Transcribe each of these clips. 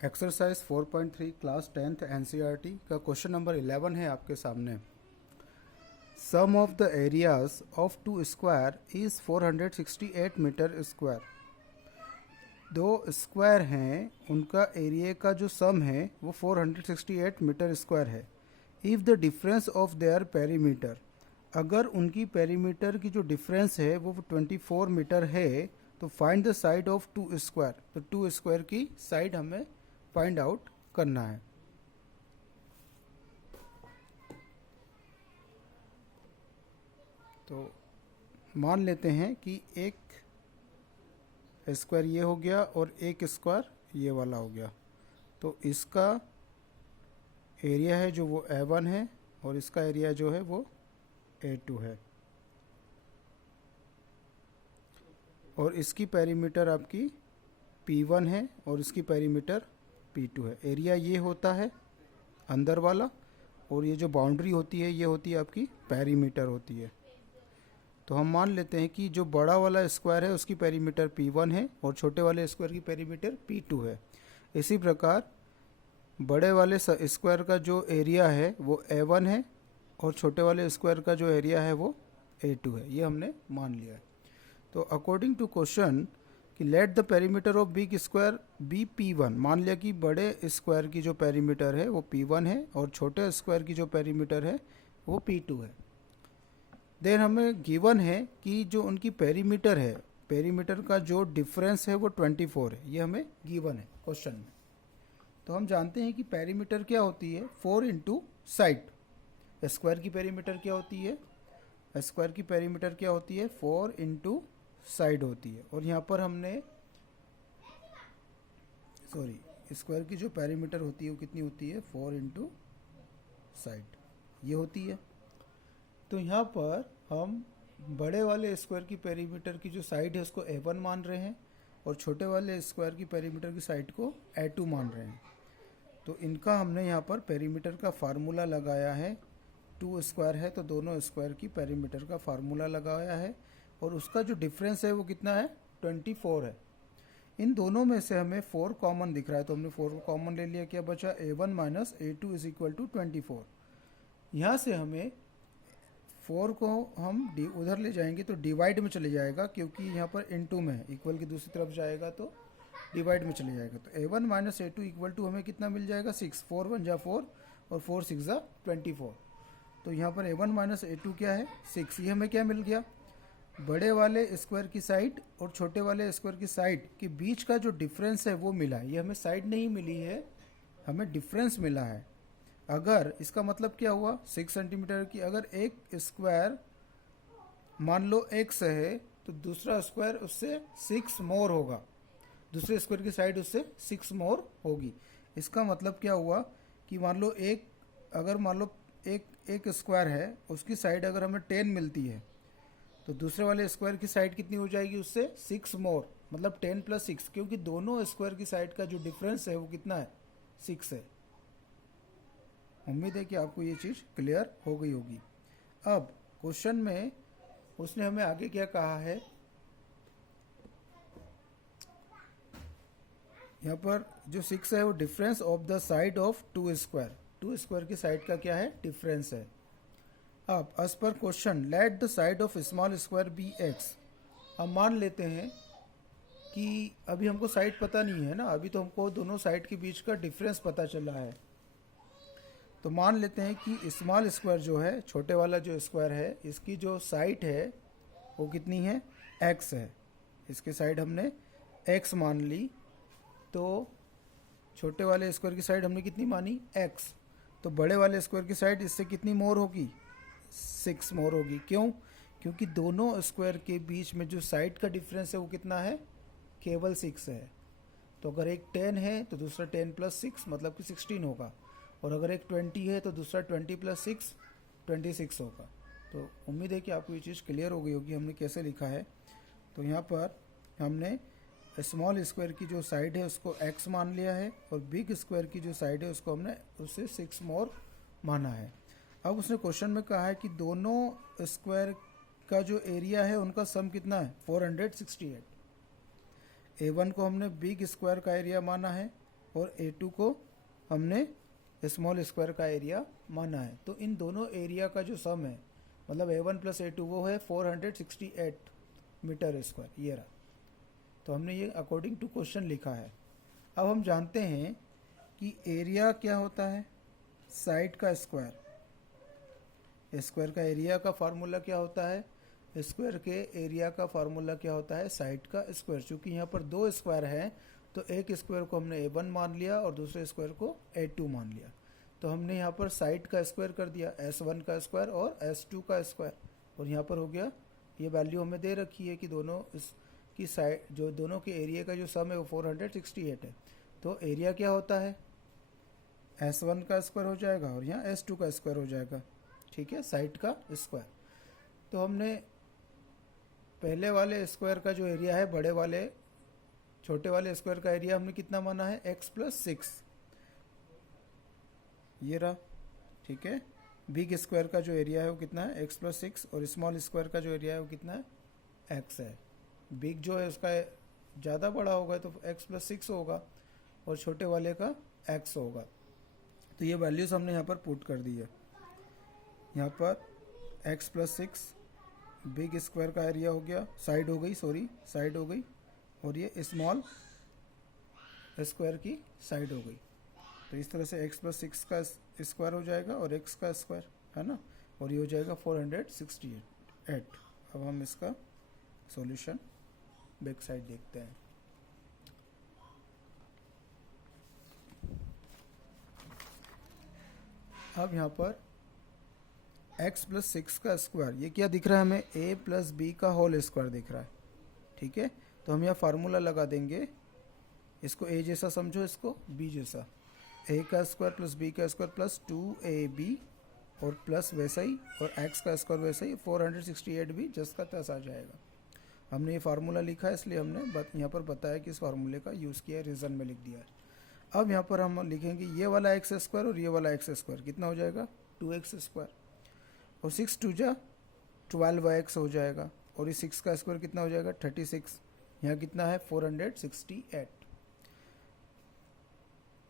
Exercise 4.3 class 10th NCERT का question number 11 है आपके सामने। Sum of the areas of two square is 468 metre square. दो square हैं, उनका एरिया का जो सम है वो 468 मीटर स्क्वायर है। If the difference of their perimeter, अगर उनकी पेरीमीटर की जो डिफरेंस है वो 24 मीटर है तो find the side of two square. तो टू स्क्वायर की साइड हमें फाइंड आउट करना है। तो मान लेते हैं कि एक स्क्वायर ये हो गया और एक स्क्वायर ये वाला हो गया। तो इसका एरिया है जो वो A1 है और इसका एरिया जो है वो A2 है और इसकी पेरीमीटर आपकी P1 है और इसकी पेरीमीटर P2 है। एरिया ये होता है अंदर वाला और ये जो बाउंड्री होती है ये होती है आपकी पेरीमीटर होती है। तो हम मान लेते हैं कि जो बड़ा वाला स्क्वायर है उसकी पेरीमीटर P1 है और छोटे वाले स्क्वायर की पेरीमीटर P2 है। इसी प्रकार बड़े वाले स्क्वायर का जो एरिया है वो A1 है और छोटे वाले स्क्वायर का जो एरिया है वो A2 है। ये हमने मान लिया है। तो अकॉर्डिंग टू क्वेश्चन कि let the perimeter of big square be P1, मान लिया कि बड़े स्क्वायर की जो पेरीमीटर है वो P1 है और छोटे स्क्वायर की जो पेरीमीटर है वो P2 है। देन हमें गिवन है कि जो उनकी पेरीमीटर है, पेरीमीटर का जो डिफरेंस है वो 24 है। ये हमें गिवन है क्वेश्चन में। तो हम जानते हैं कि पेरीमीटर क्या होती है 4 इंटू साइड। स्क्वायर की पेरीमीटर क्या होती है, स्क्वायर की पेरीमीटर क्या होती है 4 इंटू साइड होती है। और यहाँ पर हमने स्क्वायर की जो पेरीमीटर होती है वो कितनी होती है 4 इंटू साइड ये होती है। तो यहाँ पर हम बड़े वाले स्क्वायर की पेरीमीटर की जो साइड है उसको A1 मान रहे हैं और छोटे वाले स्क्वायर की पेरीमीटर की साइड को A2 मान रहे हैं। तो इनका हमने यहाँ पर पेरीमीटर का फार्मूला लगाया है। टू स्क्वायर है तो दोनों स्क्वायर की पेरीमीटर का फार्मूला लगाया है और उसका जो डिफरेंस है वो कितना है 24 है। इन दोनों में से हमें 4 कॉमन दिख रहा है तो हमने 4 को कॉमन ले लिया। क्या बचा A1 minus A2 is equal to 24। यहाँ से हमें 4 को हम उधर ले जाएंगे तो डिवाइड में चले जाएगा, क्योंकि यहाँ पर इनटू में है, इक्वल की दूसरी तरफ जाएगा तो डिवाइड में चले जाएगा। तो A1 minus A2 equal to हमें कितना मिल जाएगा 6। 4 1 जा 4 और 4 6 जा 24। तो यहाँ पर A1 माइनस A2 क्या है 6। ये हमें क्या मिल गया, बड़े वाले स्क्वायर की साइड और छोटे वाले स्क्वायर की साइड के बीच का जो डिफरेंस है वो मिला है। ये हमें साइड नहीं मिली है, हमें डिफरेंस मिला है। अगर इसका मतलब क्या हुआ 6 सेंटीमीटर की अगर एक स्क्वायर मान लो x है तो दूसरा स्क्वायर उससे 6 मोर होगा, दूसरे स्क्वायर की साइड उससे 6 मोर होगी। इसका मतलब क्या हुआ कि मान लो एक स्क्वायर है उसकी साइड अगर हमें 10 मिलती है तो दूसरे वाले स्क्वायर की साइड कितनी हो जाएगी उससे 6 मोर, मतलब 10 प्लस 6, क्योंकि दोनों स्क्वायर की साइड का जो डिफरेंस है वो कितना है 6 है। उम्मीद है कि आपको ये चीज़ क्लियर हो गई होगी। अब क्वेश्चन में उसने हमें आगे क्या कहा है, यहाँ पर जो 6 है वो difference of the side of two square, two square की साइड का क्या है डिफरेंस है। अब एज पर question let the side of small square be x। हम मान लेते हैं कि अभी हमको साइड पता नहीं है ना, अभी तो हमको दोनों साइड के बीच का डिफरेंस पता चला है। तो मान लेते हैं कि स्मॉल स्क्वायर जो है, छोटे वाला जो स्क्वायर है, इसकी जो साइड है वो कितनी है x है। इसकी साइड हमने x मान ली। तो छोटे वाले स्क्वायर की साइड हमने कितनी मानी x। तो बड़े वाले स्क्वायर की साइड इससे कितनी मोर होगी 6 मोर होगी। क्यों, क्योंकि दोनों स्क्वायर के बीच में जो साइड का डिफरेंस है वो कितना है केवल 6 है। तो अगर एक 10 है तो दूसरा 10 प्लस 6 मतलब कि 16 होगा, और अगर एक 20 है तो दूसरा 20 प्लस 6 26 होगा। तो उम्मीद है कि आपको ये चीज़ क्लियर हो गई होगी हमने कैसे लिखा है। तो यहाँ पर हमने स्मॉल स्क्वायर की जो साइड है उसको x मान लिया है और बिग स्क्वायर की जो साइड है उसको हमने उससे 6 मोर माना है। अब उसने क्वेश्चन में कहा है कि दोनों स्क्वायर का जो एरिया है उनका सम कितना है 468। A1 को हमने बिग स्क्वायर का एरिया माना है और A2 को हमने स्मॉल स्क्वायर का एरिया माना है। तो इन दोनों एरिया का जो सम है, मतलब A1 प्लस A2, वो है 468 मीटर स्क्वायर, ये रहा। तो हमने ये अकॉर्डिंग टू क्वेश्चन लिखा है। अब हम जानते हैं कि एरिया क्या होता है, साइड का स्क्वायर। स्क्वायर का एरिया का फार्मूला क्या होता है, स्क्वायर के एरिया का फार्मूला क्या होता है, साइड का स्क्वायर। चूँकि यहाँ पर दो स्क्वायर हैं तो एक स्क्वायर को हमने A1 मान लिया और दूसरे स्क्वायर को A2 मान लिया। तो हमने यहाँ पर साइड का स्क्वायर कर दिया, S1 का स्क्वायर और S2 का स्क्वायर, और यहाँ पर हो गया, ये वैल्यू हमें दे रखी है कि दोनों की साइड, जो दोनों के एरिया का जो सम है वो 468 है। तो एरिया क्या होता है, S1 का स्क्वायर हो जाएगा और यहाँ S2 का स्क्वायर हो जाएगा, ठीक है, साइड का स्क्वायर। तो हमने पहले वाले स्क्वायर का जो एरिया है, बड़े वाले छोटे वाले स्क्वायर का एरिया हमने कितना माना है, x प्लस 6, ये रहा, ठीक है। बिग स्क्वायर का जो एरिया है वो कितना है, x प्लस 6, और स्मॉल स्क्वायर का जो एरिया है वो कितना है, x है। बिग जो है उसका ज़्यादा बड़ा होगा तो x प्लस 6 होगा और छोटे वाले का x होगा। तो ये वैल्यूज़ हमने यहाँ पर पुट कर दी है। यहाँ पर x प्लस 6 बिग स्क्वायर का एरिया हो गया, साइड हो गई, सॉरी साइड हो गई, और ये स्मॉल स्क्वायर की साइड हो गई। तो इस तरह से x प्लस 6 का स्क्वायर हो जाएगा और x का स्क्वायर, है ना, और ये हो जाएगा 468। अब हम इसका सॉल्यूशन बैक साइड देखते हैं। अब यहाँ पर x प्लस 6 का स्क्वायर, ये क्या दिख रहा है हमें, a प्लस बी का होल स्क्वायर दिख रहा है, ठीक है। तो हम यहाँ फार्मूला लगा देंगे, इसको a जैसा समझो, इसको b जैसा, a का स्क्वायर प्लस b का स्क्वायर प्लस 2ab और प्लस वैसा ही, और x का स्क्वायर वैसा ही 468 भी जस्ट का तस आ जाएगा। हमने ये फार्मूला लिखा है, इसलिए हमने यहाँ पर बताया कि इस फार्मूले का यूज़ किया है, रीज़न में लिख दिया है। अब यहाँ पर हम लिखेंगे ये वाला एक्स स्क्वायर और ये वाला एक्स स्क्वायर कितना हो जाएगा, 2x स्क्वायर, और 6 2 जा 12x हो जाएगा, और ये 6 का स्क्वायर कितना हो जाएगा, 36। यहाँ कितना है, 468।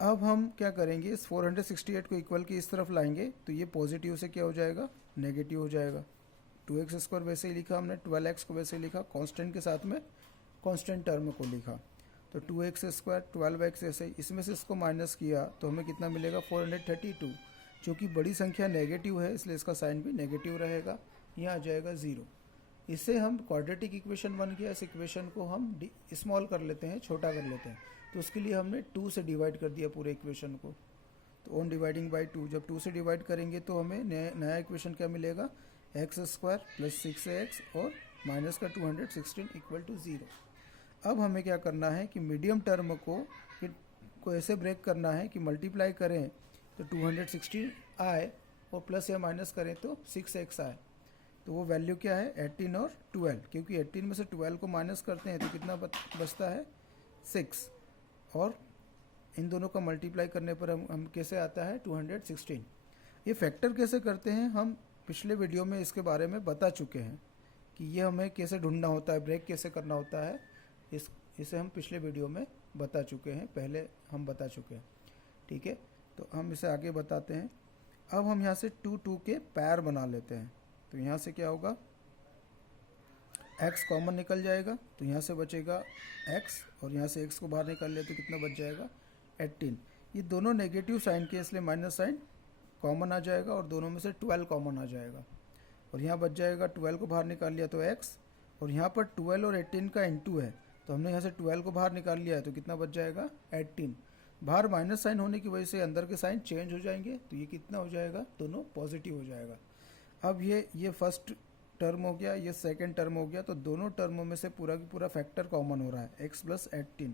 अब हम क्या करेंगे, इस 468 को इक्वल की इस तरफ लाएंगे तो ये पॉजिटिव से क्या हो जाएगा, नेगेटिव हो जाएगा। 2x स्क्वायर वैसे ही लिखा हमने, 12x को वैसे ही लिखा, कांस्टेंट के साथ में कांस्टेंट टर्म को लिखा। तो 2x स्क्वायर 12x ऐसे ही, इसमें से इसको माइनस किया तो हमें कितना मिलेगा, 432। चूँकि बड़ी संख्या नेगेटिव है इसलिए इसका साइन भी नेगेटिव रहेगा, यहाँ आ जाएगा 0। इससे हम क्वाड्रेटिक इक्वेशन बन गया। इस इक्वेशन को हम स्मॉल कर लेते हैं, छोटा कर लेते हैं। तो उसके लिए हमने 2 से डिवाइड कर दिया पूरे इक्वेशन को। तो ऑन डिवाइडिंग बाई 2, जब 2 से डिवाइड करेंगे तो हमें नया इक्वेशन क्या मिलेगा, एक्स स्क्वायर प्लस 6x और माइनस का 216 इक्वल टू 0। अब हमें क्या करना है कि मीडियम टर्म को ऐसे ब्रेक करना है कि मल्टीप्लाई करें तो 216 आए और प्लस या माइनस करें तो 6x आए। तो वो वैल्यू क्या है, 18 और 12, क्योंकि 18 में से 12 को माइनस करते हैं तो कितना बचता है, 6, और इन दोनों का मल्टीप्लाई करने पर हम कैसे आता है, 216। ये फैक्टर कैसे करते हैं, हम पिछले वीडियो में इसके बारे में बता चुके हैं कि ये हमें कैसे ढूंढना होता है, ब्रेक कैसे करना होता है, इसे हम पिछले वीडियो में बता चुके हैं, पहले हम बता चुके हैं, ठीक है। तो हम इसे आगे बताते हैं। अब हम यहाँ से 2 2 के पैर बना लेते हैं। तो यहाँ से क्या होगा, x कॉमन निकल जाएगा तो यहाँ से बचेगा x, और यहाँ से x को बाहर निकाल लिया तो कितना बच जाएगा, 18। ये दोनों नेगेटिव साइन के इसलिए माइनस साइन कॉमन आ जाएगा और दोनों में से 12 कॉमन आ जाएगा, और यहाँ बच जाएगा 12 को बाहर निकाल लिया तो x, और यहाँ पर 12 और 18 का इंटू है तो हमने यहाँ से 12 को बाहर निकाल लिया है तो कितना बच जाएगा, 18। बाहर माइनस साइन होने की वजह से अंदर के साइन चेंज हो जाएंगे तो ये कितना हो जाएगा, दोनों पॉजिटिव हो जाएगा। अब ये फर्स्ट टर्म हो गया, ये सेकंड टर्म हो गया, तो दोनों टर्मों में से पूरा की पूरा फैक्टर कॉमन हो रहा है, x प्लस 18।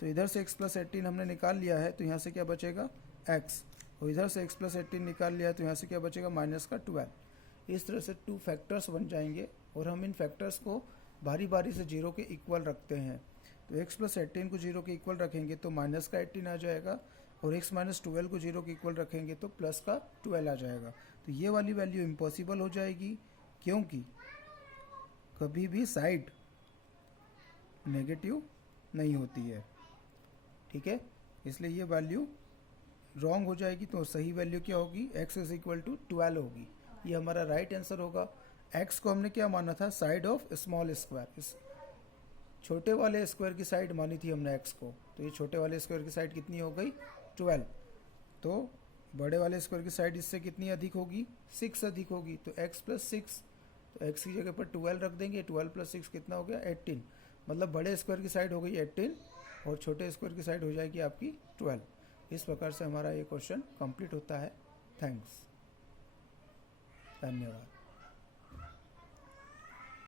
तो इधर से x प्लस 18 हमने निकाल लिया है तो यहाँ से क्या बचेगा, x, और इधर से x प्लस 18 निकाल लिया है तो यहाँ से क्या बचेगा, माइनस का 12। इस तरह से 2 फैक्टर्स बन जाएंगे और हम इन फैक्टर्स को बारी बारी से 0 के इक्वल रखते हैं। तो x प्लस 18 को 0 के इक्वल रखेंगे तो माइनस का 18 आ जाएगा, और x माइनस 12 को 0 के इक्वल रखेंगे तो प्लस का 12 आ जाएगा। तो ये वाली वैल्यू इम्पॉसिबल हो जाएगी, क्योंकि कभी भी साइड नेगेटिव नहीं होती है, ठीक है। इसलिए ये वैल्यू रॉन्ग हो जाएगी। तो सही वैल्यू क्या होगी, x इज इक्वल टू 12 होगी। ये हमारा राइट आंसर होगा। x को हमने क्या माना था, साइड ऑफ स्मॉल स्क्वायर, इस छोटे वाले स्क्वायर की साइड मानी थी हमने x को। तो ये छोटे वाले स्क्वायर की साइड कितनी हो गई, 12। तो बड़े वाले स्क्वायर की साइड इससे कितनी अधिक होगी, 6 अधिक होगी। तो x प्लस 6, तो x की जगह पर 12 रख देंगे। 12 प्लस 6 कितना हो गया, 18। मतलब बड़े स्क्वायर की साइड हो गई 18 और छोटे स्क्वायर की साइड हो जाएगी आपकी 12। इस प्रकार से हमारा ये क्वेश्चन कंप्लीट होता है। थैंक्स, धन्यवाद।